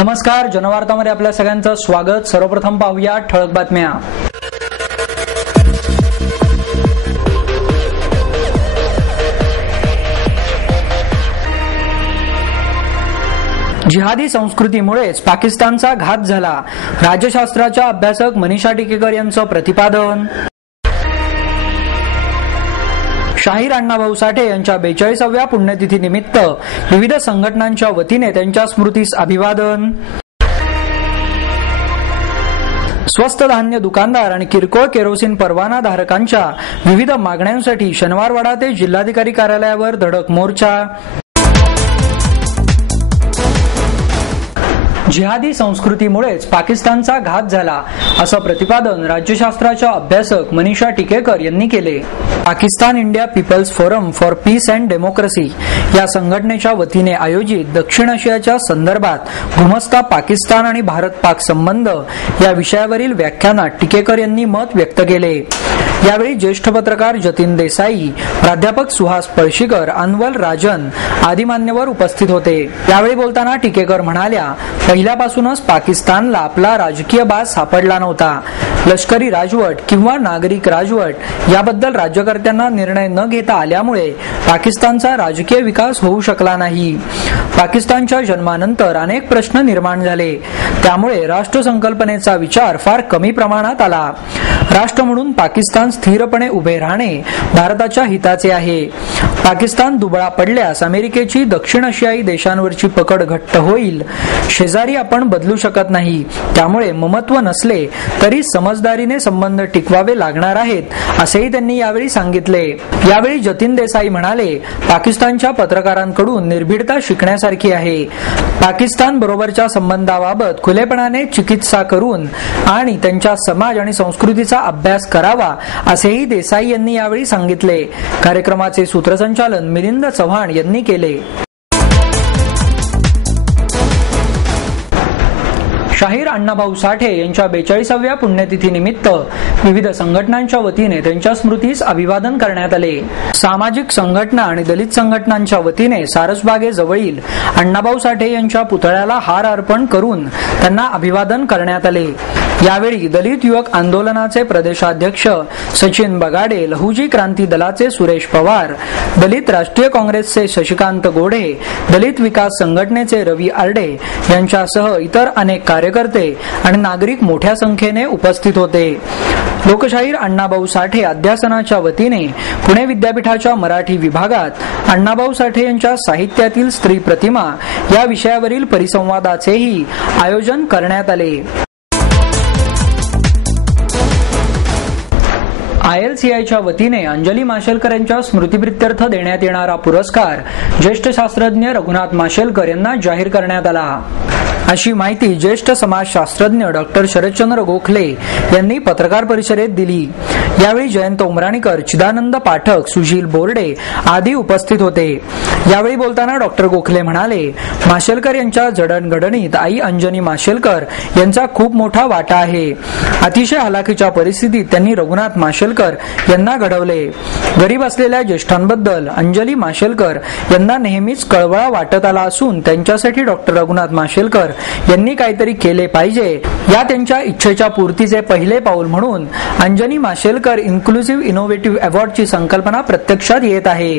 नमस्कार, जनवार्तामध्ये आपल्या सगळ्यांचं स्वागत। सर्वप्रथम पाहूया ठळक बातम्या। जिहादी संस्कृतीमुळेच पाकिस्तानचा घात झाला, राज्यशास्त्राच्या अभ्यासक मनीषा टिकेकर यांचं प्रतिपादन। शाहीर अण्णाभाऊ साठे यांच्या 42व्या पुण्यतिथीनिमित्त विविध संघटनांच्या वतीने त्यांच्या स्मृतीस अभिवादन। स्वस्त धान्य दुकानदार आणि किरकोळ केरोसिन परवाना धारकांच्या विविध मागण्यांसाठी शनिवारवाडा ते जिल्हाधिकारी कार्यालयावर धडक मोर्चा। जिहादी संस्कृतीमुळेच पाकिस्तानचा घात झाला, असं प्रतिपादन राज्यशास्त्राच्या अभ्यासक मनीषा टिकेकर यांनी केले। Pakistan India People's Forum for Peace and Democracy या संघटनेच्या वतीने आयोजित दक्षिण आशियाच्या संदर्भात गुमस्ता पाकिस्तान आणि भारत-पाक संबंध या विषयावरील व्याख्यानात टिकेकर यांनी मत व्यक्त केले। यावेळी ज्येष्ठ पत्रकार जतीन देसाई, प्राध्यापक सुहास पळशीकर, अनवल राजन आदी मान्यवर उपस्थित होते। यावेळी बोलताना टिकेकर म्हणाल्या, पहिल्यापासूनच पाकिस्तानला आपला राजकीय बाज सापडला नव्हता। लष्करी राजवट किंवा नागरिक राजवट याबद्दल राज्यकर्त्यांना निर्णय न घेता आल्यामुळे पाकिस्तानचा राजकीय विकास होऊ शकला नाही। पाकिस्तानच्या जन्मानंतर अनेक प्रश्न निर्माण झाले, त्यामुळे राष्ट्र संकल्पनेचा विचार फार कमी प्रमाणात आला। राष्ट्र म्हणून पाकिस्तान स्थिरपणे उभे राहणे भारताच्या हिताचे आहे। पाकिस्तान दुबळा पडल्यास अमेरिकेची दक्षिण आशियाई देशांवरची पकड घट्ट होईल। शेजारी आपण बदलू शकत नाही, त्यामुळे ममत्व नसले तरी समजदारीने संबंध टिकवावे लागणार आहेत, असेही त्यांनी यावेळी सांगितले। यावेळी जतीन देसाई म्हणाले, पाकिस्तानच्या पत्रकारांकडून निर्भीडता शिकण्यासारखी आहे। पाकिस्तान बरोबरच्या संबंधाबाबत खुलेपणाने चिकित्सा करून आणि त्यांच्या समाज आणि संस्कृतीचा अभ्यास करावा, असेही देसाई यांनी यावेळी सांगितले। कार्यक्रमाचे सूत्रसंचालन मिलिंद चव्हाण यांनी केले। शाहीर अण्णाभाऊ साठे यांच्या 42व्या पुण्यतिथीनिमित्त विविध संघटनांच्या वतीने त्यांच्या स्मृतीस अभिवादन करण्यात आले। सामाजिक संघटना आणि दलित संघटनांच्या वतीने सारसबागेजवळील अण्णाभाऊ साठे यांच्या पुतळ्याला हार अर्पण करून त्यांना अभिवादन करण्यात आले। यावेळी दलित युवक आंदोलनाचे प्रदेशाध्यक्ष सचिन बगाडे, लहुजी क्रांती दलाचे सुरेश पवार, दलित राष्ट्रीय काँग्रेसचे शशिकांत गोडे, दलित विकास संघटनेचे रवी आरडे यांच्यासह इतर अनेक कार्यकर्ते आणि नागरिक मोठ्या संख्येने उपस्थित होते। लोकशाहीर अण्णाभाऊ साठे अध्यासनाच्या वतीने पुणे विद्यापीठाच्या मराठी विभागात अण्णाभाऊ साठे यांच्या साहित्यातील स्त्री प्रतिमा या विषयावरील परिसंवादाचेही आयोजन करण्यात आले। ILCIच्या वतीने अंजली माशेलकर यांच्या स्मृतिप्रित्यर्थ देण्यात येणारा पुरस्कार ज्येष्ठ शास्त्रज्ञ रघुनाथ माशेलकर यांना जाहीर करण्यात आला, अशी माहिती ज्येष्ठ समाजशास्त्रज्ञ डॉक्टर शरदचंद्र गोखले यांनी पत्रकार परिषदेत दिली। यावेळी जयंत उमराणीकर, चिदानंद पाठक, सुशील बोर्डे आदी उपस्थित होते। यावेळी बोलताना डॉक्टर गोखले म्हणाले, माशेलकर यांच्या जडणघडणीत आई अंजनी माशेलकर यांचा खूप मोठा वाटा आहे। अतिशय हलाखीच्या परिस्थितीत त्यांनी रघुनाथ माशेलकर यांना घडवले। गरीब असलेल्या ज्येष्ठांबद्दल अंजली माशेलकर यांना नेहमीच कळवळा वाटत आला असून त्यांच्यासाठी डॉक्टर रघुनाथ माशेलकर यांनी काहीतरी केले पाहिजे या त्यांच्या इच्छेच्या पूर्तीचे पहिले पाऊल म्हणून अंजनी माशेलकर इन्क्लुसिव्ह इनोव्हेटिव्ह अवॉर्डची संकल्पना प्रत्यक्षात येत आहे।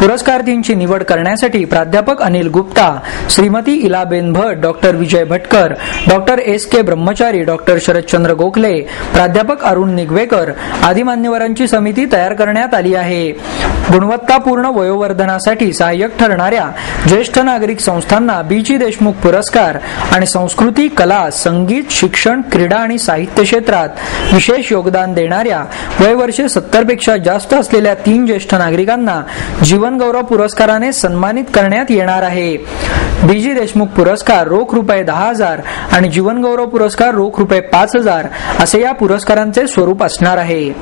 पुरस्कारार्थींची निवड करण्यासाठी प्राध्यापक अनिल गुप्ता, श्रीमती इलाबेन भट, doctor Vijay Bhatkar, doctor SK ब्रह्मचारी, डॉक्टर शरदचंद्र गोखले, प्राध्यापक अरुण निगवेकर आदी मान्यवरांची समिती तयार करण्यात आली आहे। गुणवत्तापूर्ण वयोवर्धनासाठी सहाय्यक ठरणाऱ्या ज्येष्ठ नागरिक संस्थांना BG देशमुख पुरस्कार आणि संस्कृती, कला, संगीत, शिक्षण, क्रीडा आणि साहित्य क्षेत्रात विशेष योगदान देणाऱ्या वयवर्षे 70 पेक्षा जास्त असलेल्या 3 ज्येष्ठ नागरिकांना जीवन गौरव पुरस्काराने सन्मानित करण्यात येणार आहे। BG देशमुख पुरस्कार रोख ₹10,000 आणि जीवन गौरव पुरस्कार रोख ₹5,000 असे या पुरस्कारांचे स्वरूप असणार आहे।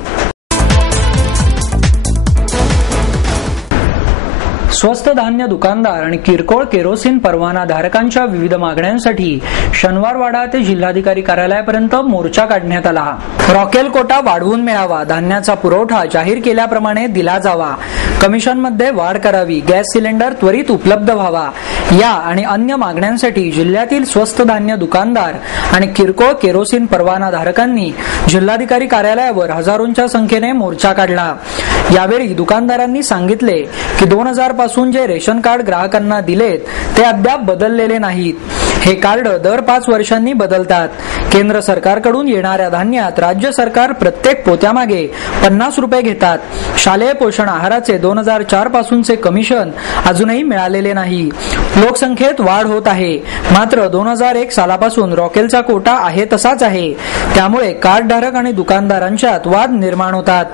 स्वस्त धान्य दुकानदार आणि किरकोळ केरोसिन परवाना धारकांच्या विविध मागण्यांसाठी शनिवारवाडा ते जिल्हाधिकारी कार्यालयापर्यंत मोर्चा काढण्यात आला. रॉकेल कोटा वाढवून मिळावा, धान्याचा पुरवठा जाहीर केल्याप्रमाणे दिला जावा, कमिशनमध्ये वाढ करावी, गॅस सिलेंडर त्वरित उपलब्ध व्हावा या आणि अन्य मागण्यांसाठी जिल्ह्यातील स्वस्त धान्य दुकानदार आणि किरकोळ केरोसिन परवाना धारकांनी जिल्हाधिकारी कार्यालयावर हजारोंच्या संख्येने मोर्चा काढला. यावेळी दुकानदारांनी सांगितले की 2000 पासून जे रेशन कार्ड ग्राहकांना दिलेत ते अद्याप बदललेले नाहीत. हे कार्ड दर 5 वर्षांनी बदलतात. केंद्र सरकारकडून येणाऱ्या धान्यात राज्य सरकार प्रत्येक पोत्यामागे 50 रुपये घेतात. शालेय पोषण आहाराचे 2004 पासूनचे कमिशन अजूनही मिळालेले नाही. लोकसंख्येत वाढ होत आहे, मात्र 2001 सालापासून रॉकेलचा कोटा आहे तसाच आहे. त्यामुळे कार्डधारक आणि दुकानदारांच्यात वाद निर्माण होतात.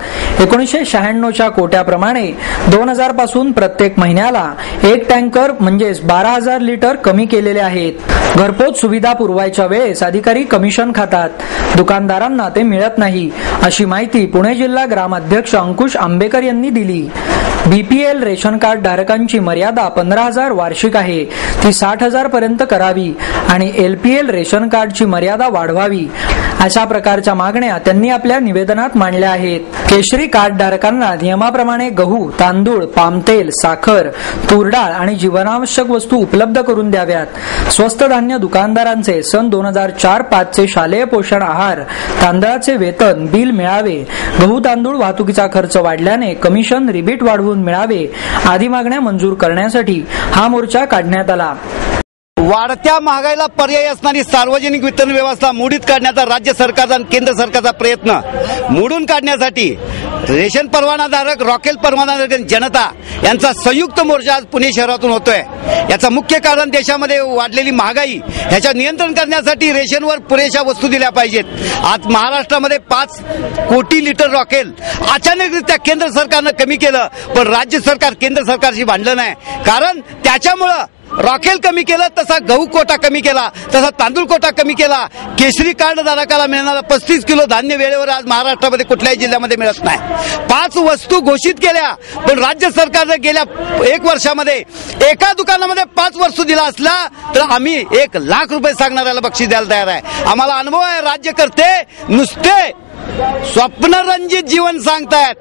1996च्या कोट्याप्रमाणे 2000 पासून प्रत्येक महिन्याला एक टँकर म्हणजेच 12,000 लिटर कमी केलेले आहेत. घरपोच सुविधा पुरवायच्या वेळेस अधिकारी कमिशन खातात, दुकानदारांना ते मिळत नाही, अशी माहिती पुणे जिल्हा ग्रामाध्यक्ष अंकुश आंबेकर यांनी दिली. बीपीएल रेशन कार्ड धारकांची मर्यादा 15,000 वार्षिक आहे, ती 60,000 पर्यंत करावी आणि एलपीएल रेशन कार्डची मर्यादा वाढवावी, अशा प्रकारच्या मागण्या त्यांनी आपल्या निवेदनात मांडल्या आहेत. केशरी कार्ड धारकांना नियमाप्रमाणे गहू, तांदूळ, पामतेल, साखर, तूरडाळ आणि जीवनावश्यक वस्तू उपलब्ध करून द्याव्यात. स्वस्त धान्य दुकानदारांचे सन 2004-05 चे शालेय पोषण आहार, तांदळाचे वेतन बिल मिळावे, गहू तांदूळ वाहतुकीचा खर्च वाढल्याने कमिशन रिबीट वाढवून मिळावे आदी मागण्या मंजूर करण्यासाठी हा मोर्चा काढण्यात आला. वाढत्या महागाईला पर्याय असणारी सार्वजनिक वितरण व्यवस्था मोडीत काढण्याचा राज्य सरकारचा आणि केंद्र सरकारचा प्रयत्न मोडून काढण्यासाठी रेशन परवानाधारक, रॉकेल परवानाधारक जनता यांचा संयुक्त मोर्चा आज पुणे शहरातून होतोय. याचं मुख्य कारण देशामध्ये वाढलेली महागाई, ह्याच्या नियंत्रण करण्यासाठी रेशनवर पुरेशा वस्तू दिल्या पाहिजेत. आज महाराष्ट्रामध्ये 5 कोटी लिटर रॉकेल अचानकरित्या केंद्र सरकारनं कमी केलं, पण राज्य सरकार केंद्र सरकारशी भांडलं नाही. कारण त्याच्यामुळं रॉकेल कमी केलं, तसा गहू कोटा कमी केला, तसा तांदूळ कोटा कमी केला. केशरी कार्ड धारकाला मिळणारा 35 किलो धान्य वेळेवर आज महाराष्ट्रामध्ये कुठल्याही जिल्ह्यामध्ये मिळत नाही. 5 वस्तू घोषित केल्या, पण राज्य सरकारने गेल्या 1 वर्षामध्ये एका दुकानामध्ये 5 वस्तू दिला असला तर आम्ही 1 लाख रुपये सांगणाऱ्याला बक्षीस द्यायला तयार आहे. आम्हाला अनुभव आहे. राज्यकर्ते नुसते स्वप्नरंजित जीवन सांगतायत.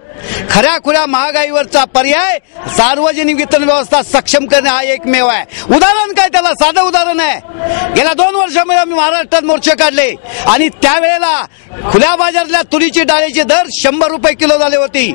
खऱ्या खुऱ्या महागाईवरचा पर्याय सार्वजनिक वितरण व्यवस्था सक्षम करणे हा एकमेव आहे. उदाहरण काय, त्याला साधं उदाहरण आहे. गेल्या 2 वर्षामध्ये आम्ही महाराष्ट्रात मोर्चे काढले आणि त्यावेळेला खुल्या बाजारातल्या तुरीची डाळीचे दर 100 रुपये किलो झाले होती.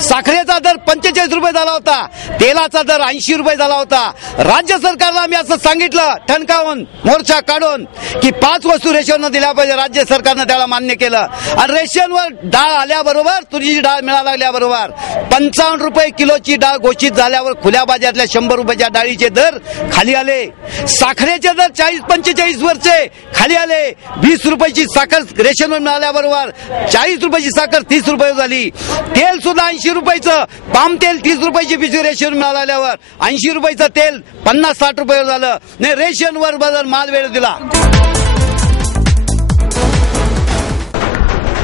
साखरेचा दर 45 रुपये झाला होता. तेलाचा दर 80 रुपये झाला होता. राज्य सरकारला आम्ही असं सांगितलं ठणकावून, मोर्चा काढून, की 5 वस्तू रेशनवर दिल्या पाहिजे. राज्य सरकारनं त्याला मान्य केलं आणि रेशनवर डाळ आल्याबरोबर, तुरीची डाळ मिळायला लागल्याबरोबर 55 रुपये किलोची डाळ घोषित झाल्यावर खुल्या बाजारातल्या 100 रुपयाच्या डाळीचे दर खाली आले. साखरेचे दर 40-45 वरचे खाली आले. 20 रुपयाची साखर रेशनवर मिळाल्याबरोबर 40 रुपयाची साखर 30 रुपये झाली. तेल सुद्धा 80 रुपयाचं, पाम तेल 30 रुपयाची पिशवी रेशनवर मिळाल्यावर 80 रुपयाचं तेल 50-60 रुपये झालं. नाही, रेशनवर बदल माल वेळ दिला.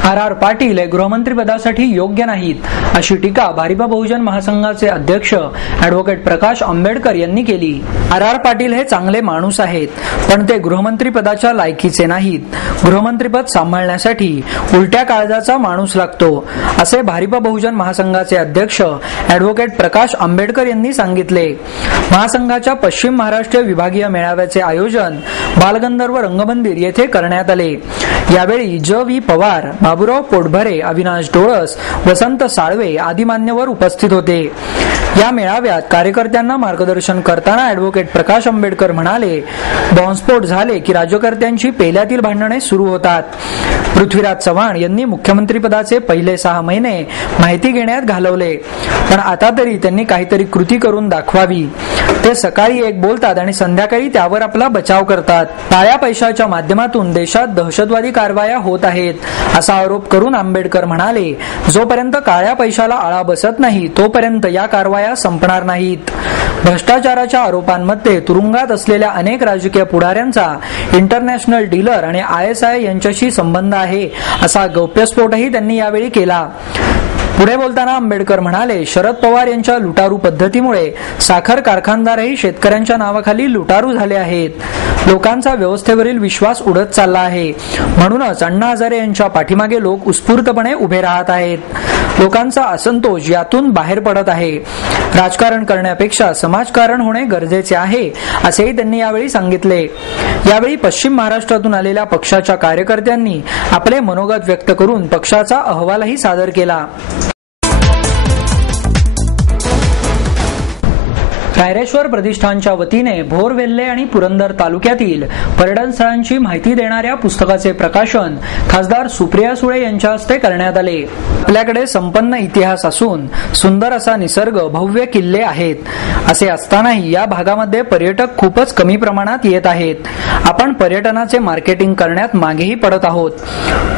आर पाटील हे गृहमंत्रीपदासाठी योग्य नाहीत, अशी टीका भारिप बहुजन महासंघाचे अध्यक्ष ॲडव्होकेट प्रकाश आंबेडकर यांनी केली. आर पाटील हे चांगले माणूस आहेत, पण ते गृहमंत्रीपदाच्या लायकीचे नाहीत. गृहमंत्रीपद सांभाळण्यासाठी उलट्या काळजाचा माणूस लागतो, असे भारिप बहुजन महासंघाचे अध्यक्ष ॲडव्होकेट प्रकाश आंबेडकर यांनी सांगितले. महासंघाच्या पश्चिम महाराष्ट्र विभागीय मेळाव्याचे आयोजन बालगंधर्व रंगमंदिर येथे करण्यात आले. यावेळी ज.व्ही. पवार, बाबुराव पोटभरे, अविनाश डोळस, वसंत साळवे आदी मान्यवर उपस्थित होते. या मेळाव्यात कार्यकर्त्यांना मार्गदर्शन करताना ॲडव्होकेट प्रकाश आंबेडकर म्हणाले, बॉम्बस्फोट झाले की राज्यकर्त्यांची पेल्यातील भांडणे सुरू होतात. पृथ्वीराज चव्हाण यांनी मुख्यमंत्रीपदाचे पहिले 6 महिने माहिती घेण्यात घालवले, पण आता तरी त्यांनी काहीतरी कृती करून दाखवावी. ते सकाळी एक बोलतात आणि संध्याकाळी त्यावर आपला बचाव करतात. काळ्या पैशाच्या माध्यमातून देशात दहशतवादी कारवाया होत आहेत, असा आरोप करून आंबेडकर म्हणाले, जोपर्यंत काळ्या पैशाला आळा बसत नाही तोपर्यंत या कारवाया संपणार नाहीत. भ्रष्टाचाराच्या आरोपांमध्ये तुरुंगात असलेल्या अनेक राजकीय पुढाऱ्यांचा इंटरनॅशनल डीलर आणि ISI यांच्याशी संबंध आहे, असा गौप्यस्फोटही त्यांनी यावेळी केला. पुढे बोलताना आंबेडकर म्हणाले, शरद पवार यांच्या लुटारू पद्धतीमुळे साखर कारखानदारही शेतकऱ्यांच्या नावाखाली लुटारू झाले आहेत. लोकांचा व्यवस्थेवरील विश्वास उडत चालला आहे. म्हणूनच अण्णा हजारे यांच्या पाठीमागे लोक उत्स्फूर्तपणे उभे राहत आहेत. लोकांचा असंतोष यातून बाहेर पडत आहे. राजकारण करण्यापेक्षा समाजकारण होणे गरजेचे आहे, असेही त्यांनी यावेळी सांगितले. यावेळी पश्चिम महाराष्ट्रातून आलेल्या पक्षाच्या कार्यकर्त्यांनी आपले मनोगत व्यक्त करून पक्षाचा अहवालही सादर केला. रायरेश्वर प्रतिष्ठानच्या वतीने भोर, वेल्हे आणि पुरंदर तालुक्यातील पर्यटन स्थळांची माहिती देणाऱ्या पुस्तकाचे प्रकाशन खासदार सुप्रिया सुळे यांच्या हस्ते करण्यात आले. आपल्याकडे संपन्न इतिहास असून सुंदर असा निसर्ग, भव्य किल्ले आहेत. असे असतानाही या भागामध्ये पर्यटक खूपच कमी प्रमाणात येत आहेत. आपण पर्यटनाचे मार्केटिंग करण्यात मागेही पडत आहोत.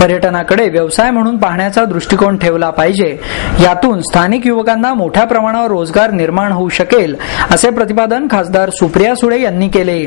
पर्यटनाकडे व्यवसाय म्हणून पाहण्याचा दृष्टिकोन ठेवला पाहिजे. यातून स्थानिक युवकांना मोठ्या प्रमाणावर रोजगार निर्माण होऊ शकेल, असे प्रतिपादन खासदार सुप्रिया सुळे यांनी केले.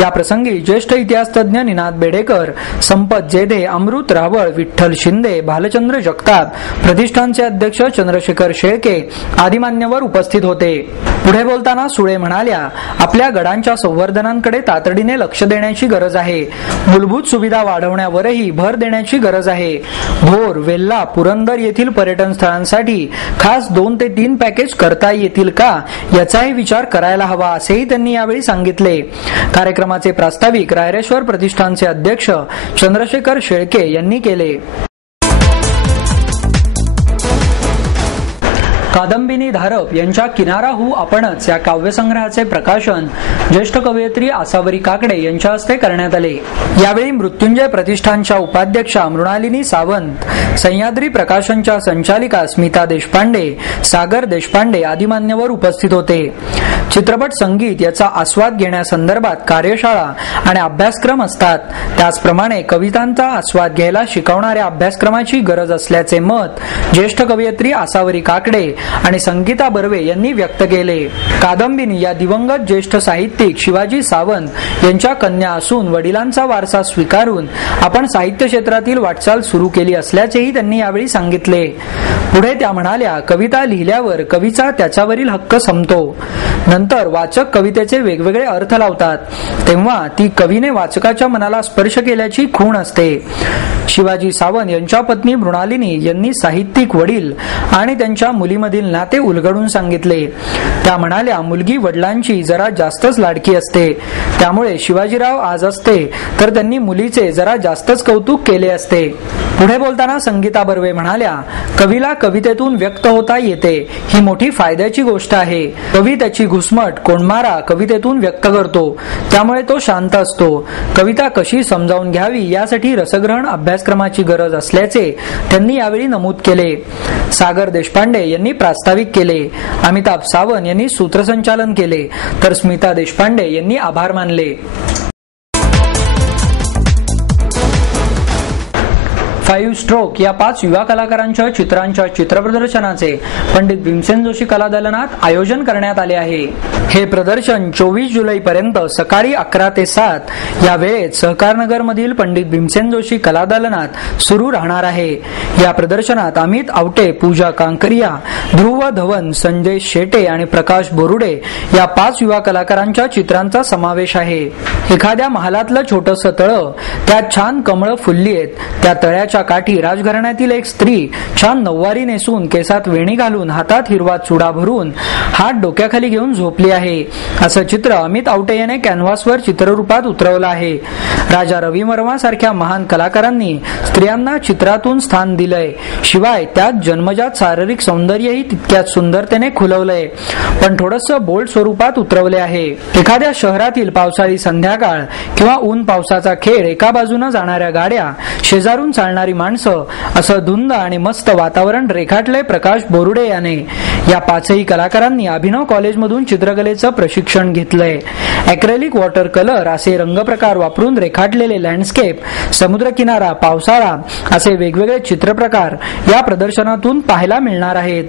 या प्रसंगी ज्येष्ठ इतिहासतज्ञ निनाद बेडेकर, संपत जेधे, अमृत रावळ, विठ्ठल शिंदे, भालचंद्र जगताप, प्रतिष्ठानचे अध्यक्ष चंद्रशेखर शेळके आदी मान्यवर उपस्थित होते. पुढे बोलताना सुळे म्हणाल्या, आपल्या गडांच्या संवर्धनांकडे तातडीने लक्ष देण्याची गरज आहे. मूलभूत सुविधा वाढवण्यावरही भर देण्याची गरज आहे. भोर, वेल्हा, पुरंदर येथील पर्यटन स्थळांसाठी खास 2 ते 3 पॅकेज करता येतील का, याचाही विचार करायला हवा, असेही त्यांनी यावेळी सांगितले. कार्यक्रमाचे प्रास्ताविक रायरेश्वर प्रतिष्ठानचे अध्यक्ष चंद्रशेखर शेळके यांनी केले. कादंबिनी धारप यांच्या किनारा हू आपणच या काव्यसंग्रहाचे प्रकाशन ज्येष्ठ कवयित्री आसावरी काकडे यांच्या हस्ते करण्यात आले. यावेळी मृत्युंजय प्रतिष्ठानच्या उपाध्यक्षा मृणालिनी सावंत, सह्याद्री प्रकाशनच्या संचालिका स्मिता देशपांडे, सागर देशपांडे आदी मान्यवर उपस्थित होते. चित्रपट संगीत याचा आस्वाद घेण्यासंदर्भात कार्यशाळा आणि अभ्यासक्रम असतात. त्याचप्रमाणे कवितांचा आस्वाद घ्यायला शिकवणाऱ्या अभ्यासक्रमाची गरज असल्याचे मत ज्येष्ठ कवयित्री आसावरी काकडे आणि संगीता बर्वे यांनी व्यक्त केले. कादंबिनी या दिवंगत ज्येष्ठ साहित्यिक शिवाजी सावंत यांच्या कन्या असून वडिलांचा वारसा स्वीकारून आपण साहित्य क्षेत्रातील वाटचाल सुरू केली असल्याचेही त्यांनी यावेळी सांगितले. पुढे त्या म्हणाल्या, कविता लिहिल्यावर कवीचा त्याच्यावरील हक्क संपतो. नंतर वाचक कवितेचे वेगवेगळे अर्थ लावतात, तेव्हा ती कवीने वाचकाच्या मनाला स्पर्श केल्याची खूण असते. शिवाजी सावंत यांच्या पत्नी मृणालिनी यांनी साहित्यिक वडील आणि त्यांच्या मुलीमधील नाते उलगडून सांगितले. त्या म्हणाल्या, मुलगी वडिलांची जरा जास्तच लाडकी असते, त्यामुळे शिवाजीराव आज असते तर त्यांनी मुलीचे जरा जास्तच कौतुक केले असते. पुढे बोलताना संगीता बर्वे म्हणाल्या, कवीला कवितेतून व्यक्त होता येते, ही मोठी फायद्याची गोष्ट आहे. कवी त्याची घुसमट, कोंडमारा कवितेतून व्यक्त करतो, त्यामुळे तो शांत असतो. कविता कशी समजावून घ्यावी यासाठी रसग्रहण अभ्यासक्रमाची गरज असल्याचे त्यांनी यावेळी नमूद केले. सागर देशपांडे यांनी प्रास्ताविक केले. अमिताभ सावंत यांनी सूत्रसंचालन केले, तर स्मिता देशपांडे यांनी आभार मानले. 5 स्ट्रोक या 5 युवा कलाकारांच्या चित्रांच्या चित्रप्रदर्शनाचे पंडित भीमसेन जोशी कलादालनात आयोजन करण्यात आले आहे. हे प्रदर्शन 24 जुलै पर्यंत सकाळी 11 ते 7 या वेळेत सहकारनगर मधील पंडित भीमसेन जोशी कलादालनात सुरू राहणार आहे. या प्रदर्शनात अमित आवटे, पूजा कांकरिया, ध्रुव धवन, संजय शेटे आणि प्रकाश बोरुडे या 5 युवा कलाकारांच्या चित्रांचा समावेश आहे. एखाद्या महालातलं छोटंसं तळं, त्यात छान कमळं फुलली आहेत. त्या तळ्याच्या काठी राजघराण्यातील एक स्त्री छान नऊवारी नेसून, केसात वेणी घालून, हातात हिरवा चुडा भरून, हात डोक्याखाली घेऊन झोपली आहे. असं चित्र अमित आवटे याने कॅनव्हासवर चित्ररूपात उतरवलं आहे. राजा रविवर्मा सारख्या महान कलाकारांनी स्त्रियांना चित्रातून स्थान दिलंय. शिवाय त्यात जन्मजात शारीरिक सौंदर्यही तितक्याच सुंदरतेने खुलवलंय, पण थोडंसं बोल्ड स्वरूपात उतरवले आहे. एखाद्या शहरातील पावसाळी संध्याकाळ किंवा ऊन पावसाचा खेळ, एका बाजूने जाणाऱ्या गाड्या, शेजारून चालणारी माणसं, असं धुंद आणि मस्त वातावरण रेखाटले प्रकाश बोरुडे याने. या 5ही कलाकारांनी अभिनव कॉलेजमधून चित्रकलेचं प्रशिक्षण घेतलंय. ॲक्रेलिक वॉटर कलर असे रंगप्रकार वापरून रेखाटलेले लँडस्केप, समुद्रकिनारा, पावसाळा असे वेगवेगळे चित्रप्रकार या प्रदर्शनातून पाहायला मिळणार आहेत.